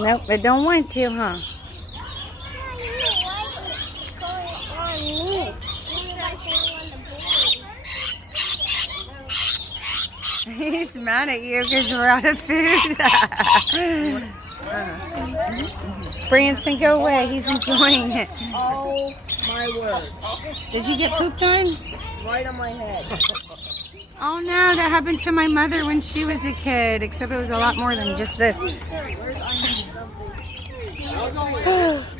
Nope, I don't want to, huh? He's mad at you because we're out of food. Branson, go away. He's enjoying it. Oh my word. Did you get pooped on? Right on my head. Oh no, that happened to my mother when she was a kid, except it was a lot more than just this.